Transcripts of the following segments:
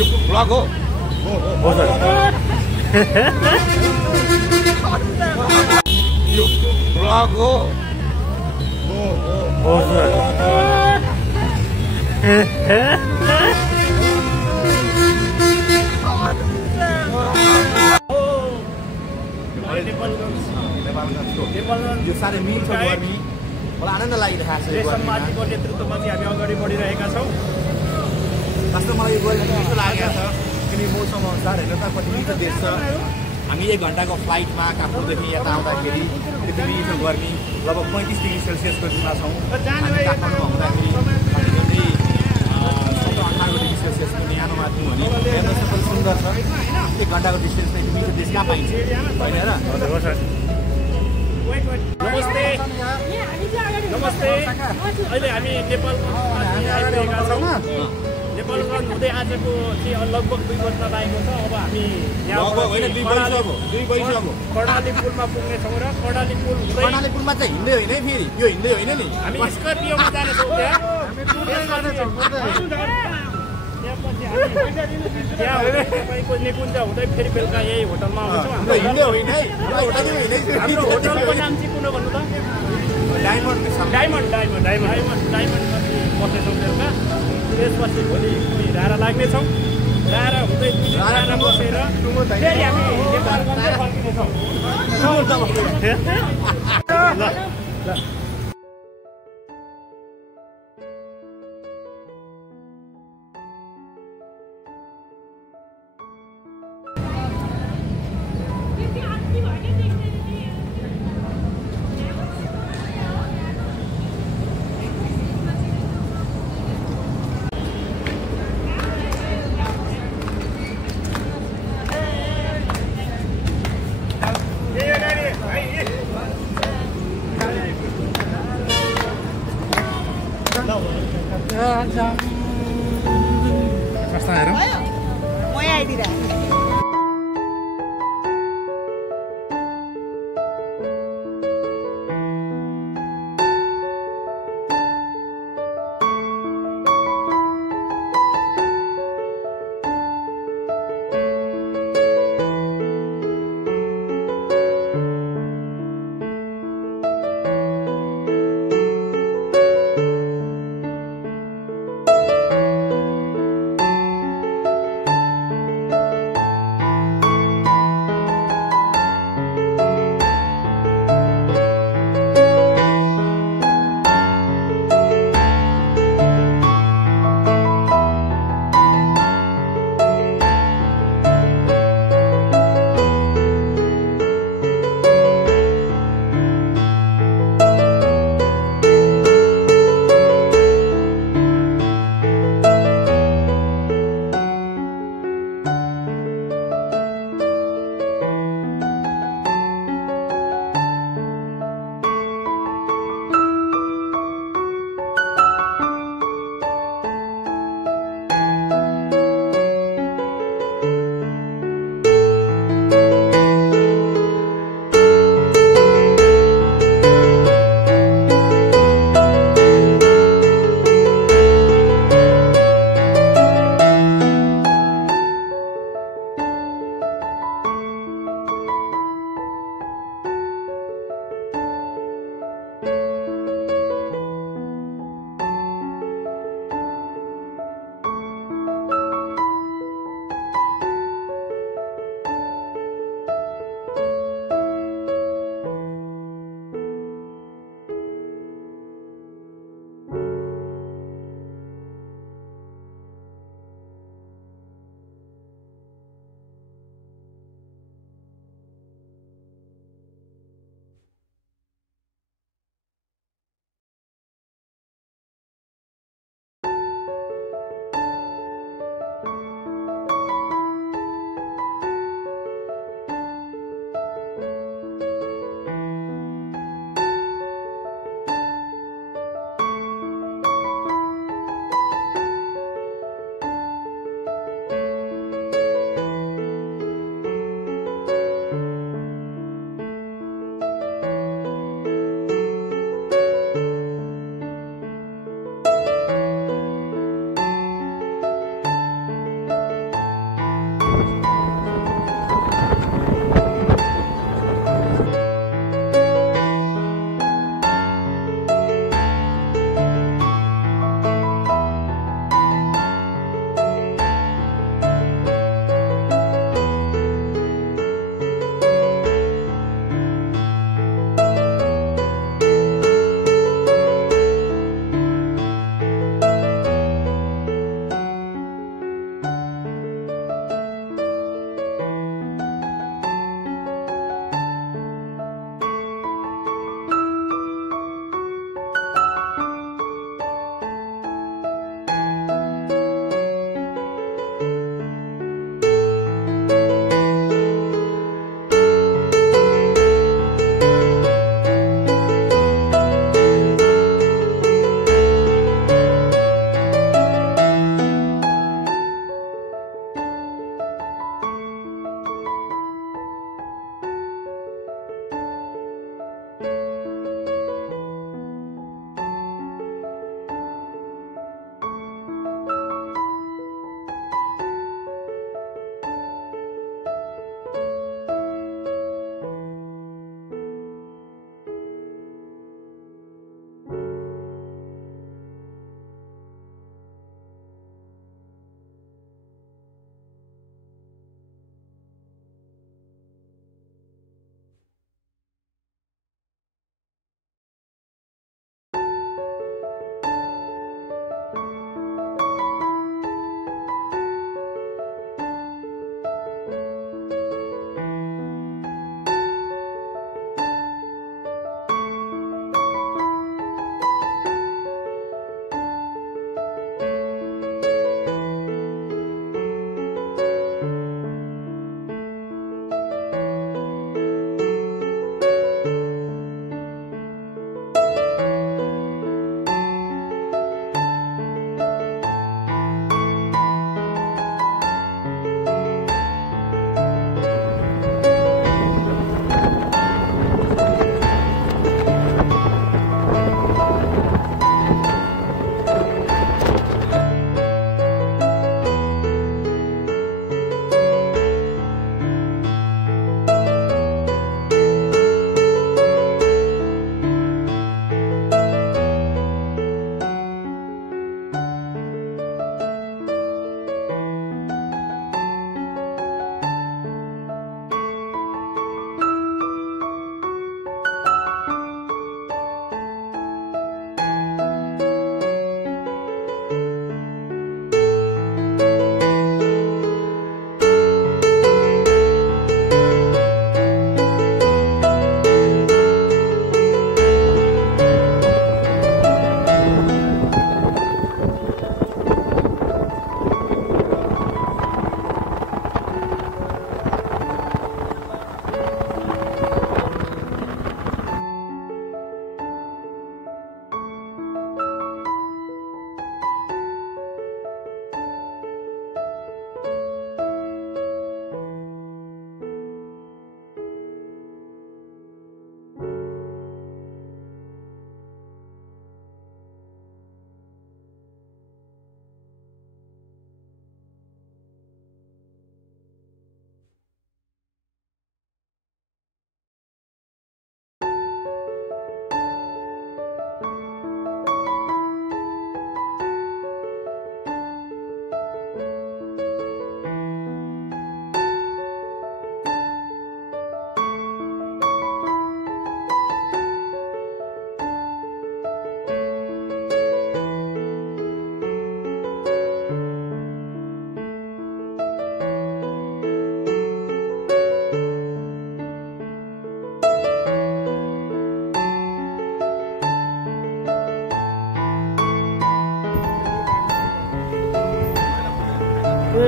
यो ब्लग हो सर यो ब्लग हो सर यो साह्रै मिल्छ गर्मी मलाई आनन्द लागिरहेको छ समाजको नेतृत्वमा चाहिँ हामी अगाडि बढिरहेका छौँ जस्तो मलाई यो गर्मी मिठो लागेको छ किनकि मौसम अनुसार हेर्नु त कति मिठो देश छ हामी 1 घन्टाको फ्लाइटमा काठमाडौँदेखि यता आउँदाखेरि त्यति मिठो गर्मी लगभग 35 डिग्री सेल्सियसको दिनमा छौँ काठमाडौँमा हुँदाखेरि 17-18 डिग्री सेल्सियसको न्यानोमा थियौँ भने हेर्नु पनि सुन्दर छ 1 घन्टाको डिस्टेन्समा यति मिठो देश कहाँ पाइन्छ होइन र नमस्ते नमस्ते अहिले हामी नेपालमा आइरहेका छौँ नेपालमा हुँदै आजको चाहिँ लगभग 2 वर्ष लागेको छ अब हामी कर्णाली पुलमा पुग्नेछौँ र कर्णाली पुलमा चाहिँ हिँड्दै होइन फेरि यो हिँड्दै होइन नि हामी स्कर्पियोमा जानेछौँ त्यहाँ तपाईँको निकुञ्ज हुँदै फेरि बेलुका यही होटलमा आउँछौँ हाम्रो होटलको नाम चाहिँ कुन भन्नु त डायमन्ड बस्नेछौँ बेलुका त्यसपछि भोलि धारा लाग्नेछौँ धारा हुँदै धारा बसेर फेरि हामी नेपालगञ्जै फर्किनेछौँ कस्ता हेरौँ म आइदिरहेको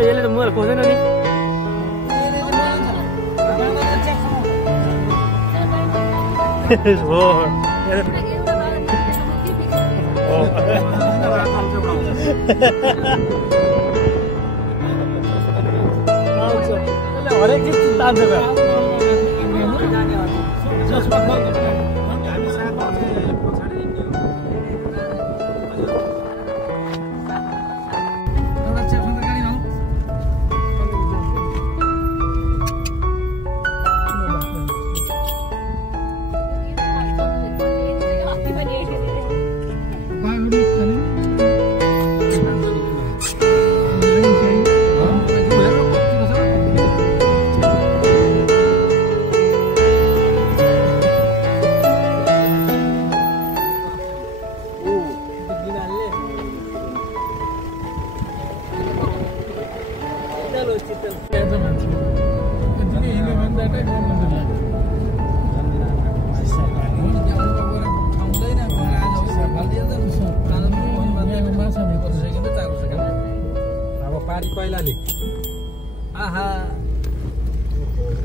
यसले त मलाई खोज्दैन नि हरेक चिज तान्छ शीतल हो शीतल अब पारी कैलाली आहा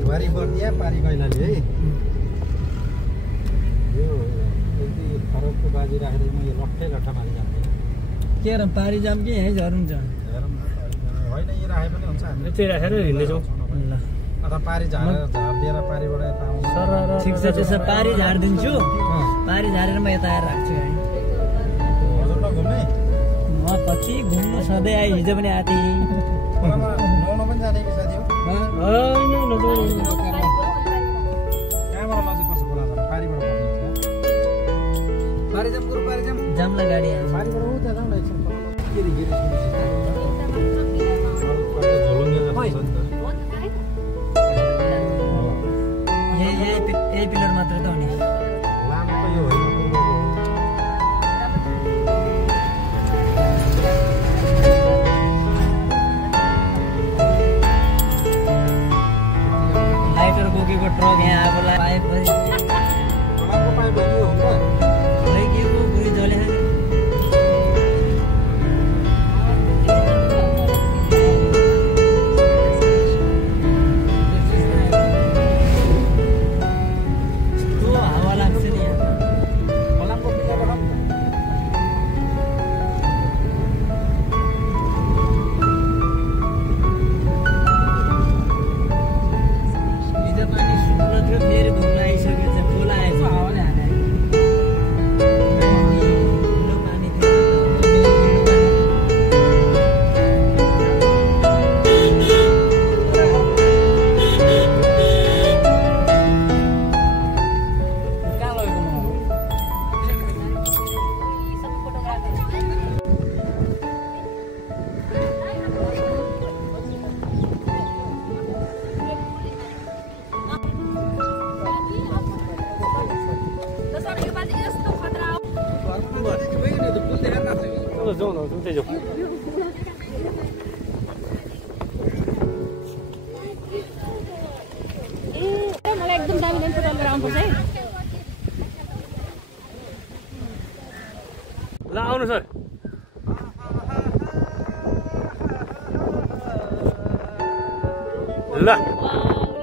भरि बर्दिया पारी कैलाली है यो यति फरकको बाजी राखेर यो लट्ठै लट्ठा मारि जान्छ के र पारी जाम कि यहीँ झरौँ छ होइन यी राखे पनि हुन्छ हामी यति राखेर हिँड्नेछौँ ल अथवा पारी झारिदिएर पारीबाट यता आउँछ ठिक छ त्यसो पारी झारिदिन्छु पारी झारेर म यता आएर राख्छु है हजुर घुम्ने म कति घुम्नु सधैँ आइ हिजो पनि आँटे नुहाउन पनि जाने कि साथी हो कहाँबाट लजिक पर्छ बोला पारीबाट पर्छ पारी जाम गुरु पारी जाम जामला गाडी आयो पारीबाट उता जाउँ न एकछिन फेरि फेरि यही पिलर मात्र त हो नि लामो त यो होइन लाइटर बोकेको ट्रक यहाँ आएको पाइप बुढी जले हावा लाग्छ नि फेरि घुम्न आइसकेको छ खोला आएछ हावाले हाने पानी कहाँ लगेको म जाउँ न उतै जाउँ मलाई एकदम दामी दामी फोटो आउनुपर्छ है ल आउनु सर ल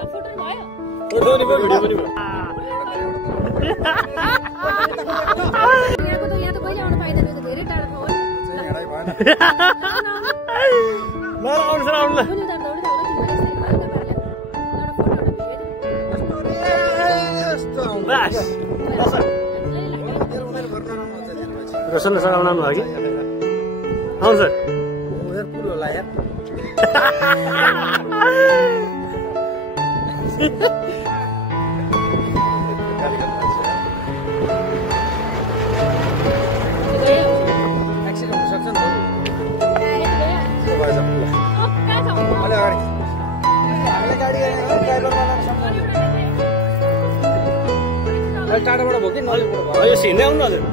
फोटो भयो फोटो पनि भयो भिडियो पनि भयो यहाँ त कहिले आउनु पाइँदैन धेरै टाढो भयो ल आउनु सर आउनु ल रसन सर आउनु भयो कि आउनु सर पुल होला यार एक्सिडेन्ट हुनसक्छ नि त टाढाबाट भयो कि नजिकबाट भयो यो सिँदै आउनु हजुर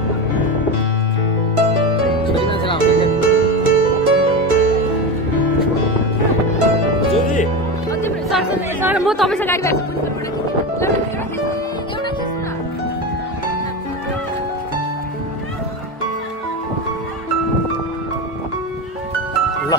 सर म तपाईँसँग गाडी भएको ल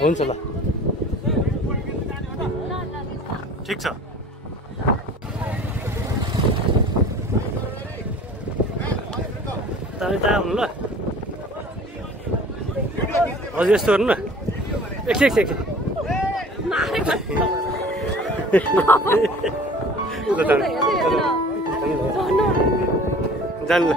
हुन्छ ल ठिक छ तपाईँ आउनु ल हजुर यस्तो गर्नु न एकछिन जान्नु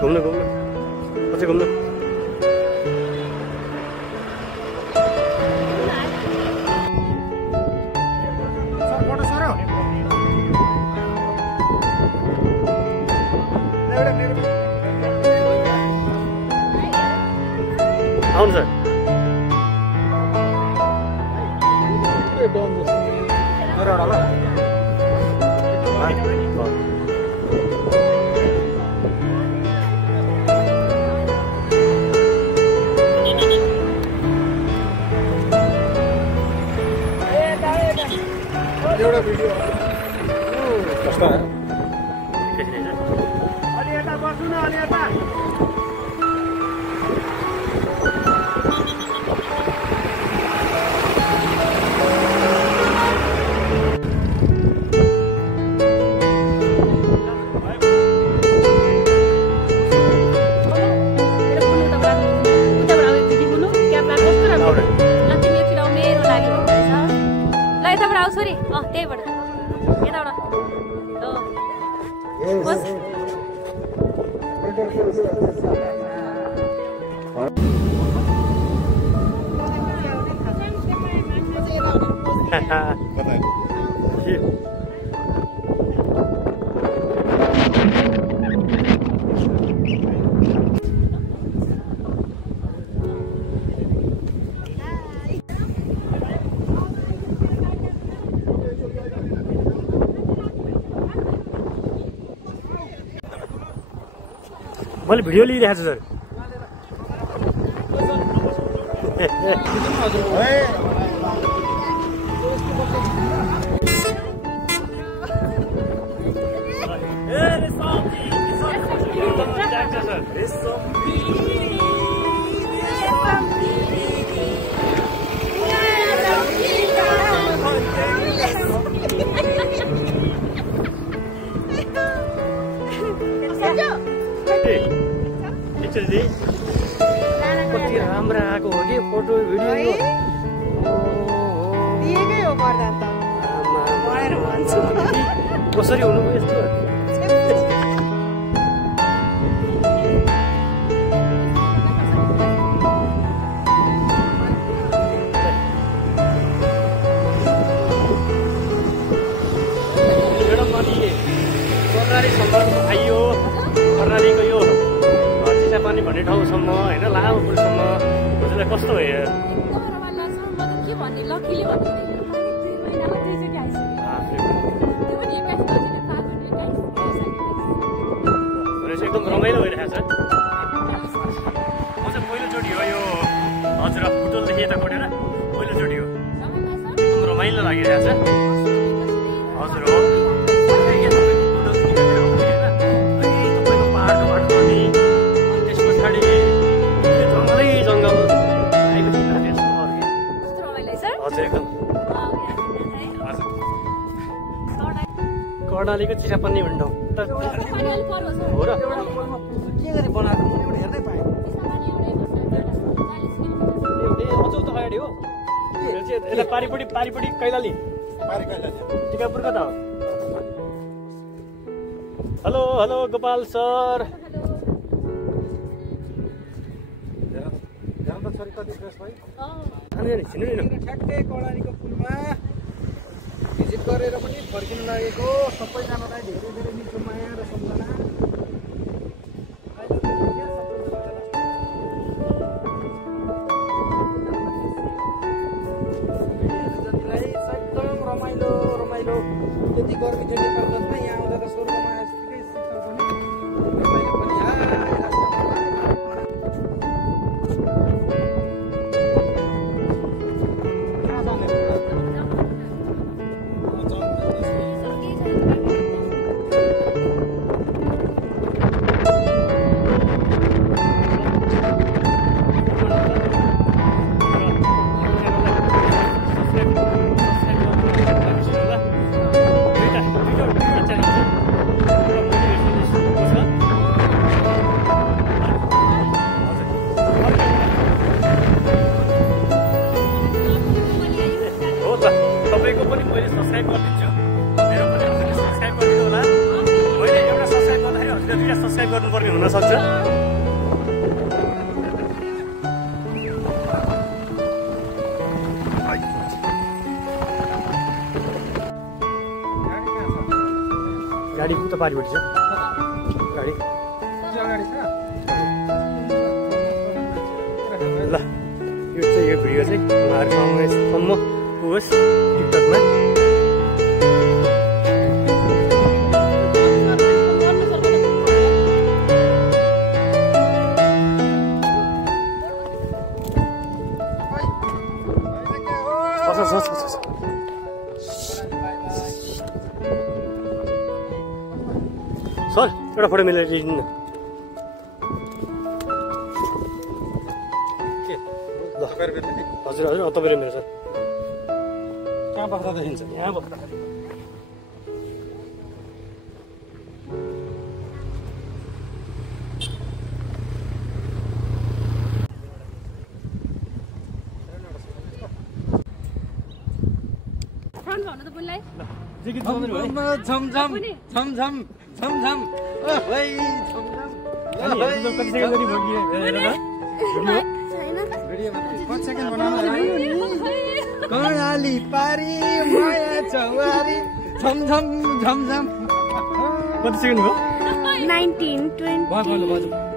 घुम्नु घुम्नु पछि घुम्नु అవును సార్ एउटा भिडियो कस्तो अलि यता बस्नु न अलि यता sorry. Oh, त्यहीबाट यताबाट बस मैले भिडियो लिइरहेको छु सर कति राम्रो आएको हो कि फोटो भिडियो दिएकै हो पर्दा त भएर भन्छु कसरी हुनु यस्तो कर्णाली सम्म आइयो कर्णालीको यो चिसापानी भन्ने ठाउँसम्म होइन लामो पुलसम्म हजुरलाई कस्तो भयो के भन्ने लकीले भन्ने एकदम रमाइलो भइरहेको छ म चाहिँ पहिलोचोटि हो यो हजुर बुटोलदेखि यता कोटेर पहिलोचोटि हो एकदम रमाइलो लागिरहेको छ हजुर हो कर्णालीको चिसापानी भन्ने ठाउँ हो र के गरी बनाएको मैले हेर्दै पाएँ अझ त अगाडि हो यसलाई पारिपट्टि कैलाली टिकापुर कता हो हेलो हेलो गोपाल सर ठ्याक्कै कर्णालीको पुलमा भिजिट गरेर पनि फर्किनु लागेको सबैजनालाई धेरै धेरै मिठो माया र सम्झना जतिलाई एकदम रमाइलो रमाइलो त्यति गर्मी थियो नेपाल जसमा यहाँ आउँदा त स्वर्गमा आएकै शीतल पनि रमाइलो पनि गाडी उता पारिपट्टि छ गाडी ल यो चाहिँ यो भिडियो चाहिँ उहाँहरूसँग यससम्म पुगोस् टिकटकमा सर एउटा फोटो मिलाएर दिनु न हजुर हजुर तपाईँले मेरो सर कहाँ बस्दा देखिन्छ यहाँ बस्दा फ्रन्ट भन्नु त बुनलाई झमझम झमझम झमझम ओइ झमझम कति सेकेन्ड गरी भगियो पाँच सेकेन्ड कर्णाली पारी माया चौहारी झमझम झमझम कति सेकेन्ड भयो 19 20